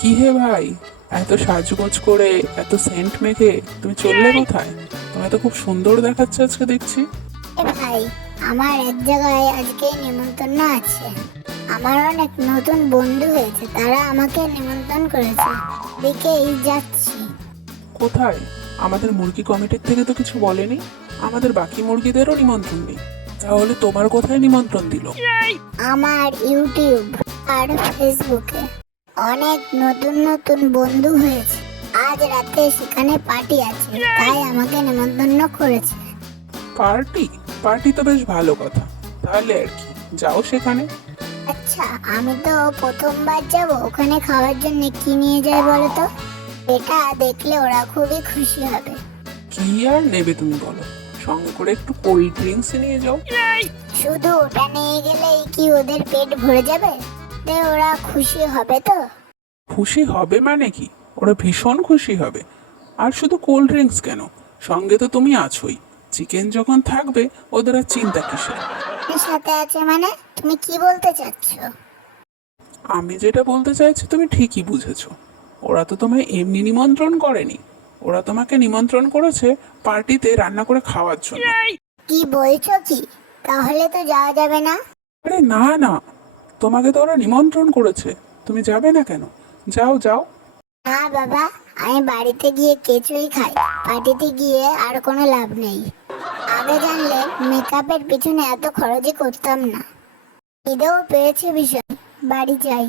কি হে ভাই, এত সাজগোজ করে এত সেন্ট মেখে তুমি চললে কোথায়? তোমায় তো খুব সুন্দর দেখাচ্ছে আজকে দেখছি। এ ভাই, আমার এক জায়গায় আজকে নিমন্ত্রণ আছে। আমার অনেক নতুন বন্ধু হয়েছে, তারা আমাকে নিমন্ত্রণ করেছে, দেখেই যাচ্ছি। কোথায়? আমাদের মুরগি কমিটির থেকে তো কিছু বলেনি। আমাদের বাকি মুরগিদেরও নিমন্ত্রণ নেই, তাহলে তোমার কোথায় নিমন্ত্রণ দিল? আমার ইউটিউব আর ফেসবুকে অনেক নতুন নতুন বন্ধু হয়েছে। আজ রাতে সেখানে পার্টি আছে, তাই আমাকে নিমন্ত্রণ করেছে। পার্টি? পার্টি তো বেশ ভালো কথা, তাহলে আর কি, যাও সেখানে। আচ্ছা, আমি তো প্রথমবার যাব, ওখানে খাওয়ার জন্য কি নিয়ে যাই বলো তো? এটা দেখলে ওরা খুবই খুশি হবে। কি আর নেবে তুমি বলো? সঙ্গে করে একটু কোল্ড ড্রিঙ্কস নিয়ে যাও। শুধু ওটা নিয়ে গেলেই কি ওদের পেট ভরে যাবে? তে ওরা খুশি হবে তো? খুশি হবে মানে কি, ওরা ভীষণ খুশি হবে। আর শুধু কোল্ড ড্রিঙ্কস কেন, সঙ্গে তো তুমি আছোই। চিকেন যখন থাকবে, ওদের আর চিন্তা কিসের? এর সাথে আছে মানে তুমি কি বলতে চাচ্ছ? আমি যেটা বলতে চাইছি তুমি ঠিকই বুঝেছো। ওরা তো তোমায় এমনি নিমন্ত্রণ করেনি, ওরা তোমাকে নিমন্ত্রণ করেছে পার্টিতে রান্না করে খাওয়ার জন্য। কি বলছো কি? তাহলে তো যাওয়া যাবে না। আরে না না, তোমাকে তো ওরা নিমন্ত্রণ করেছে, তুমি যাবে না কেন? যাও যাও। না বাবা, আমি বাড়িতে গিয়ে কেচুই খাই, পার্টিতে গিয়ে আর কোনো লাভ নেই। আগে জানলে মেকআপের পিছনে এত খরচই করতাম না। খিদেও পেয়েছে ভীষণ, বাড়ি যাই।